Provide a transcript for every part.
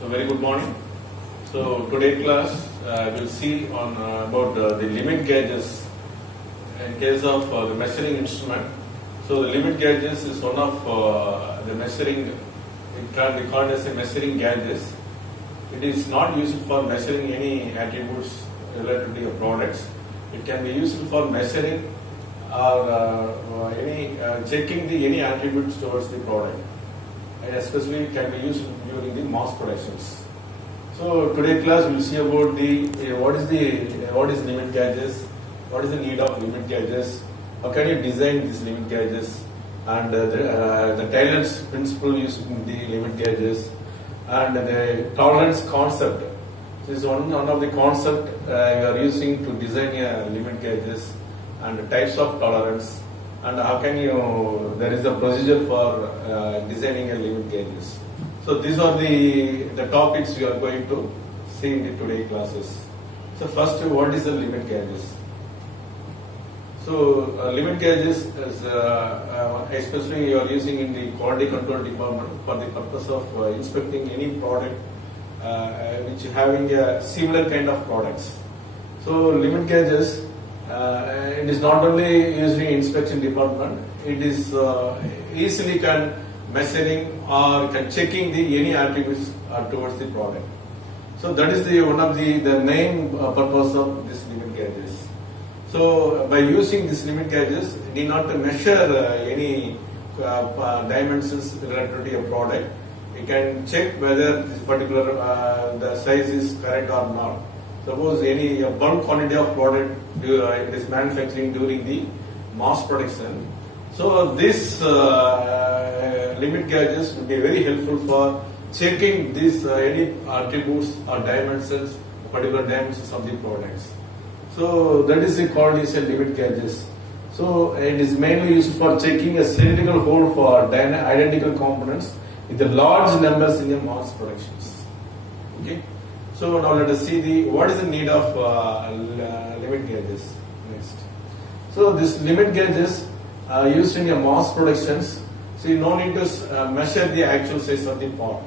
So very good morning. So today class we'll see on about the limit gauges in case of the measuring instrument. So the limit gauges is one of the measuring. It can be called as a measuring gauges. It is not used for measuring any attributes related to your products. It can be used for measuring or any checking the any attributes towards the product, and especially it can be used during the mass productions. So today class we'll see about what is limit gauges, what is the need of limit gauges, how can you design these limit gauges, and the Taylor's principle used in the limit gauges, and the tolerance concept. This is one of the concept we are using to design limit gauges, and the types of tolerance, and how can you, there is a procedure for designing a limit gauges. So these are the topics we are going to see in the today classes. So first, what is the limit gauges? So limit gauges is especially you are using in the quality control department for the purpose of inspecting any product which having a similar kind of products. So limit gauges, it is not only used in inspection department, it is easily can measuring or can checking the any attributes towards the product. So that is the one of the main purpose of this limit gauges. So by using this limit gauges, you need not to measure any dimensions related to your product. You can check whether this particular the size is correct or not. Suppose any bulk quantity of product it is manufacturing during the mass production. So this limit gauges will be very helpful for checking these any attributes or dimensions, particular dimensions of the products. So that is called as a limit gauges. So it is mainly used for checking a cylindrical hole for identical components with the large numbers in the mass productions. Okay. So now let us see what is the need of limit gauges next. So this limit gauges used in your mass productions. So you no need to measure the actual size of the part.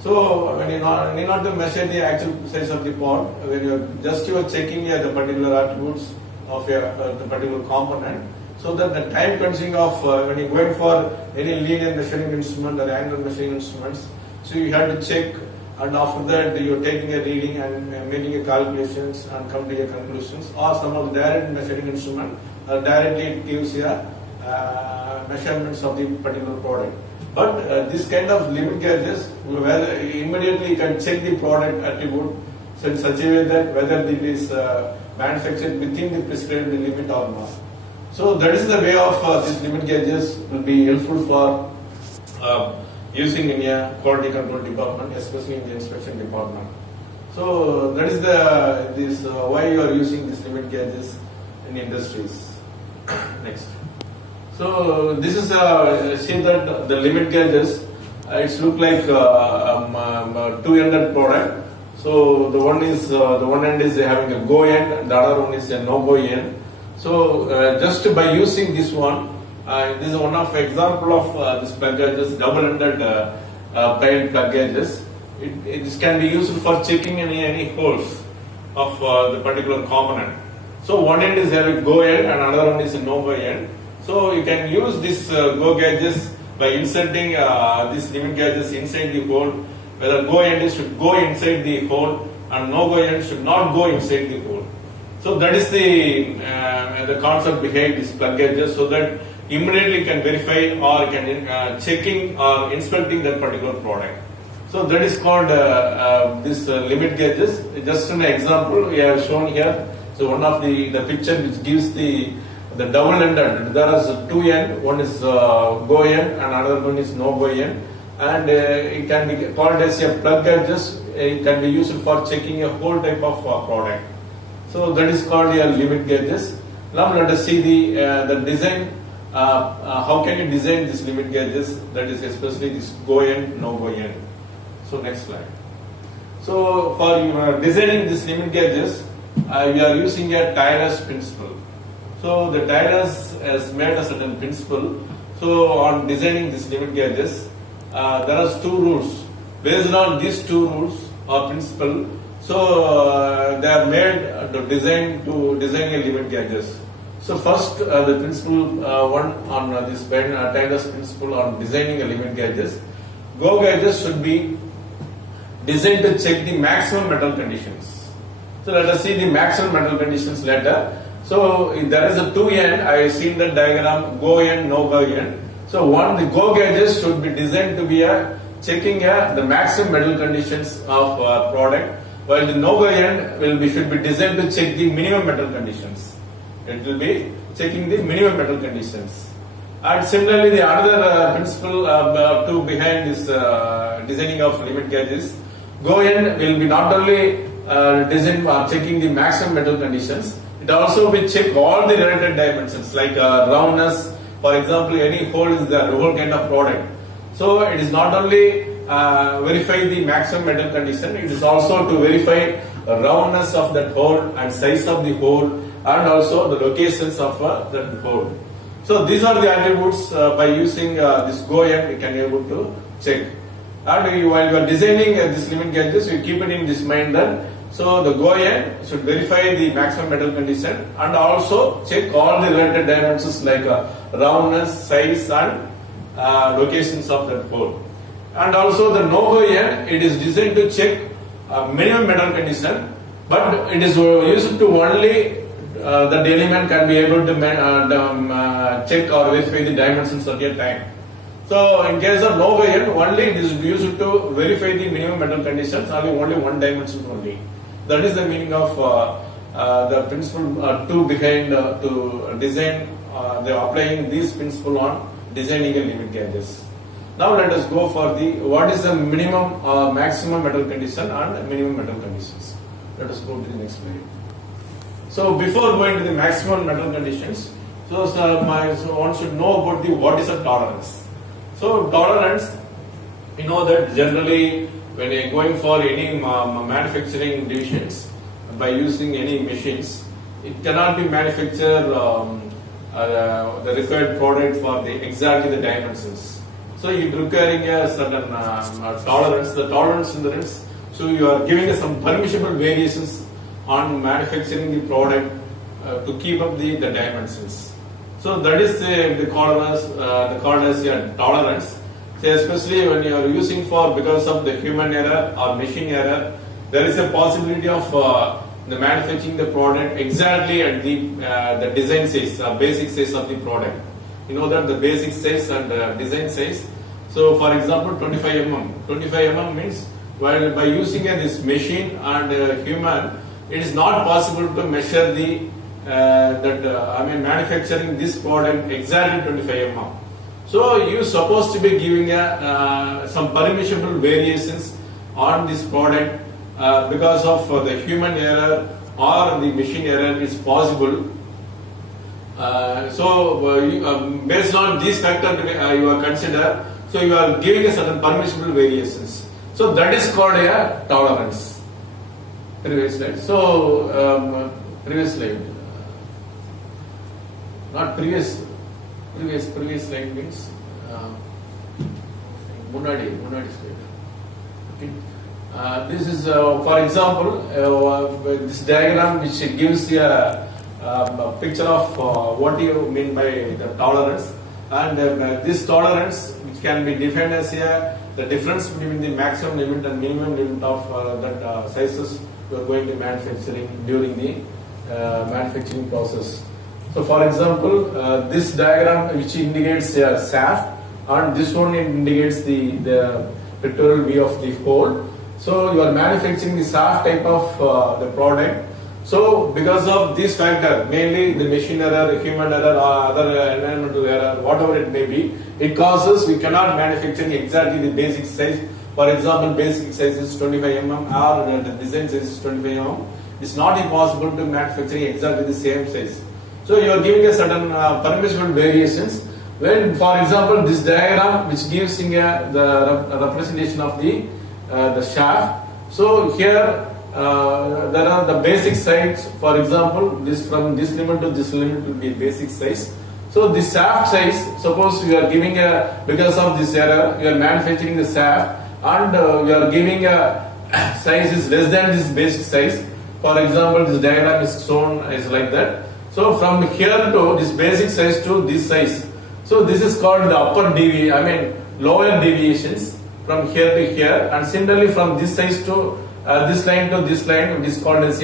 So when you need not to measure the actual size of the part, when you are checking the particular attributes of the particular component, so that the time consuming of when you are going for any linear measuring instrument or angular measuring instruments, so you have to check, and after that you are taking a reading and making a calculations and come to your conclusions, or some of the direct measuring instrument directly it gives you measurements of the particular product. But this kind of limit gauges, where immediately you can check the product attribute in such a way that whether it is manufactured within the prescribed limit or not. So that is the way of these limit gauges will be helpful for using in a quality control department, especially in the inspection department. So that is why you are using these limit gauges in industries. Next. So this is see that the limit gauges, it's look like 2-ended product. So the one end is having a go end, and the other one is a no go end. So just by using this one, this is one of example of this plug gauges, double-ended plane plug gauges. This can be used for checking any holes of the particular component. So one end is having go end and another one is a no go end. So you can use this go gauges by inserting these limit gauges inside the hole. Whether go end should go inside the hole and no go end should not go inside the hole. So that is the concept behind these plug gauges, so that immediately you can verify or can checking or inspecting that particular product. So that is called this limit gauges. Just an example we have shown here. So one of the picture which gives the double-ended. There is two end. One is go end and another one is no go end. And it can be called as a plug gauges. It can be used for checking a whole type of product. So that is called a limit gauges. Now let us see the design. How can you design this limit gauges? That is especially this go end, no go end. So next slide. So for designing this limit gauges, we are using a Taylor's principle. So the Taylor's has made a certain principle. So on designing this limit gauges, there are two rules. Based on these two rules or principle, so they are made to design a limit gauges. So first, the principle one on this Taylor's principle on designing a limit gauges. Go gauges should be designed to check the maximum metal conditions. So let us see the maximum metal conditions later. So if there is a 2 end, I have seen the diagram, go end, no go end. So the go gauges should be designed to be checking the maximum metal conditions of product, while the no go end should be designed to check the minimum metal conditions. It will be checking the minimum metal conditions. And similarly, the another principle behind this designing of limit gauges, go end will be not only designed for checking the maximum metal conditions, it also will check all the related dimensions like roundness. For example, any hole is the whole kind of product. So it is not only verify the maximum metal condition, it is also to verify roundness of that hole and size of the hole and also the locations of that hole. So these are the attributes by using this go end we can able to check. And while you are designing this limit gauges, you keep it in this mind that so the go end should verify the maximum metal condition and also check all the related dimensions like roundness, size and locations of that hole. And also the no go end, it is designed to check minimum metal condition, but it is used to only that element can be able to check or verify the dimensions at a time. So in case of no go end, only it is used to verify the minimum metal conditions, only one dimension only. That is the meaning of the principle 2 behind to design. They are applying this principle on designing a limit gauges. Now let us go for the what is the minimum maximum metal condition and minimum metal conditions. Let us go to the next slide. So before going to the maximum metal conditions, so one should know about the what is a tolerance. So tolerance, you know that generally when you are going for any manufacturing divisions by using any machines, it cannot be manufactured the required product for exactly the dimensions. So it requiring a certain tolerance. The tolerance in the sense, so you are giving some permissible variations on manufacturing the product to keep up the dimensions. So that is the called as tolerance. So especially when you are using because of the human error or machine error, there is a possibility of the manufacturing the product exactly at the design size, basic size of the product. You know that the basic size and design size. So for example, 25 mm. 25 mm means while by using this machine and human, it is not possible to measure the manufacturing this product exactly 25 mm. So you supposed to be giving some permissible variations on this product because of the human error or the machine error is possible. Based on these factors you are consider, so you are giving a certain permissible variations. So that is called a tolerance. Previous slide. So previous slide. Not previous slide means Munadi slide. Okay. This is for example this diagram which gives a picture of what you mean by the tolerance, and this tolerance which can be defined as the difference between the maximum limit and minimum limit of that sizes you are going to manufacturing during the manufacturing process. So for example, this diagram which indicates a shaft and this one indicates the pictorial view of the hole. So you are manufacturing the shaft type of the product. So because of this factor, mainly the machine error, human error or other environmental error, whatever it may be, it causes we cannot manufacture exactly the basic size. For example, basic size is 25 mm or the design size is 25 mm. It's not impossible to manufacture exactly the same size. So you are giving a certain permissible variations. When, for example, this diagram which gives the representation of the shaft. So here there are the basic size. For example, this from this limit to this limit will be basic size. So the shaft size, suppose you are giving because of this error, you are manufacturing the shaft and you are giving a size is less than this basic size. For example, this diagram is shown is like that. So from here to this basic size to this size. So this is called the lower deviations from here to here, and similarly from this size to this line to this line, which is called as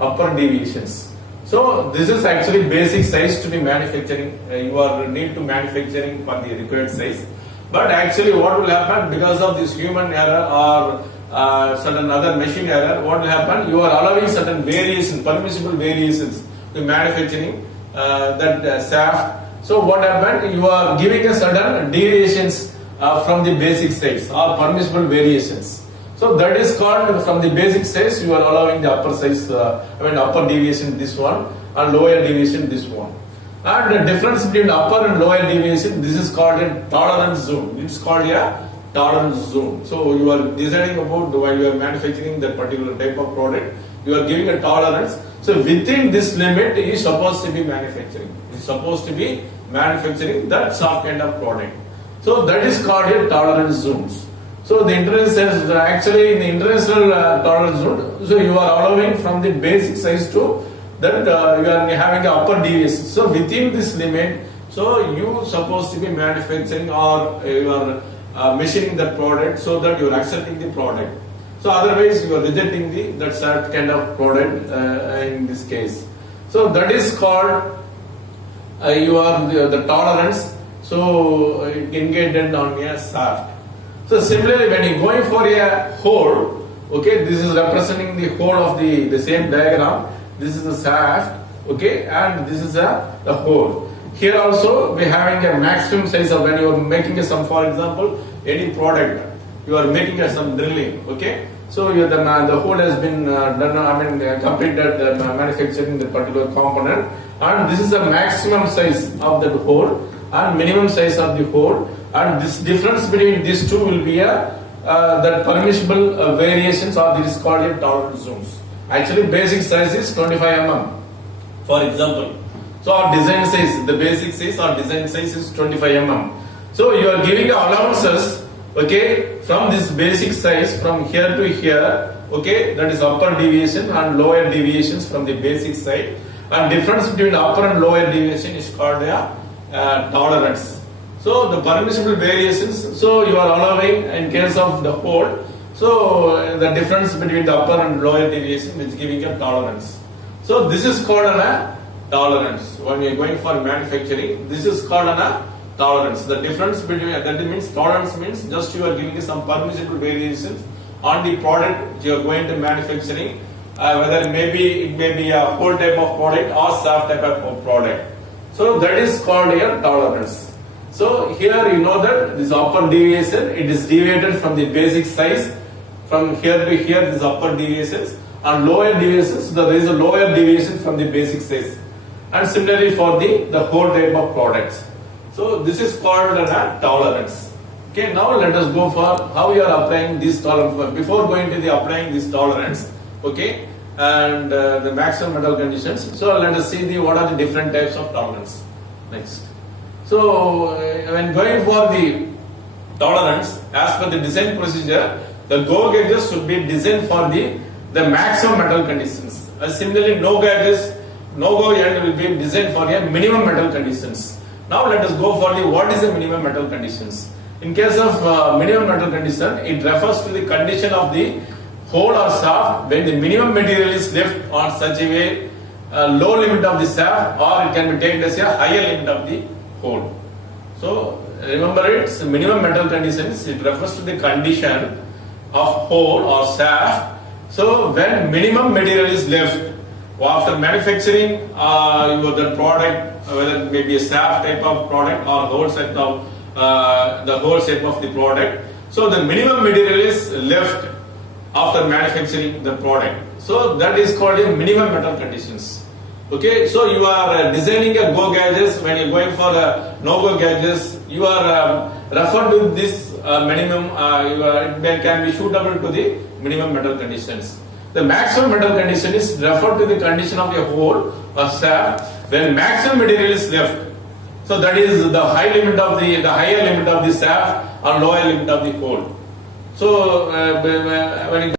upper deviations. So this is actually basic size to be manufacturing. You are need to manufacturing for the required size. But actually, what will happen because of this human error or certain other machine error? What will happen? You are allowing certain variations, permissible variations to manufacturing that shaft. So what happened? You are giving a certain deviations from the basic size or permissible variations. So that is called from the basic size. You are allowing the upper size, upper deviation this one and lower deviation this one. And the difference between upper and lower deviation, this is called a tolerance zone. It's called a tolerance zone. So you are deciding about while you are manufacturing that particular type of product, you are giving a tolerance. So within this limit, you is supposed to be manufacturing. It's supposed to be manufacturing that soft kind of product. So that is called a tolerance zones. So the international actually in the international tolerance zone, so you are allowing from the basic size to that you are having an upper deviation. So within this limit, so you supposed to be manufacturing or you are machining that product so that you are accepting the product. So otherwise you are rejecting that certain kind of product in this case. So that is called you are the tolerance. So engaged on a shaft. So similarly, when you going for a hole, okay, this is representing the hole of the same diagram. This is the shaft, okay, and this is the hole. Here also we having a maximum size of when you are making some, for example, any product, you are making some drilling, okay. So the hole has been done, completed manufacturing the particular component, and this is the maximum size of the hole and minimum size of the hole, and this difference between these two will be that permissible variations, or this is called a tolerance zones. Actually, basic size is 25 mm, for example. So our design size, the basic size or design size is 25 mm. So you are giving allowances, okay, from this basic size from here to here, okay, that is upper deviation and lower deviations from the basic side, and difference between upper and lower deviation is called a tolerance. So the permissible variations, so you are allowing in case of the hole, so the difference between the upper and lower deviation is giving a tolerance. So this is called a tolerance. When you are going for manufacturing, this is called a tolerance. The difference between that means tolerance means just you are giving some permissible variations on the product you are going to manufacturing, whether it may be a whole type of product or soft type of product. So that is called a tolerance. So here you know that this upper deviation, it is deviated from the basic size from here to here, this upper deviations, and lower deviations, so there is a lower deviation from the basic size, and similarly for the whole type of products. So this is called a tolerance. Okay, now let us go for how you are applying this tolerance. Before going to the applying this tolerance, okay, and the maximum metal conditions. So let us see what are the different types of tolerance. Next. So when going for the tolerance, as per the design procedure, the go gauges should be designed for the maximum metal conditions. Similarly, no go end will be designed for the minimum metal conditions. Now let us go for the what is the minimum metal conditions. In case of minimum metal condition, it refers to the condition of the hole or shaft when the minimum material is left on such a way low limit of the shaft, or it can be taken as a higher limit of the hole. So remember, it's minimum metal conditions. It refers to the condition of hole or shaft. So when minimum material is left after manufacturing the product, whether it may be a shaft type of product or whole set of the whole shape of the product. So the minimum material is left after manufacturing the product. So that is called a minimum metal conditions. Okay, so you are designing a go gauges. When you are going for no go gauges, you are referred to this minimum. It can be suitable to the minimum metal conditions. The maximum metal condition is referred to the condition of a hole or shaft when maximum material is left. So that is the higher limit of the shaft or lower limit of the hole. So when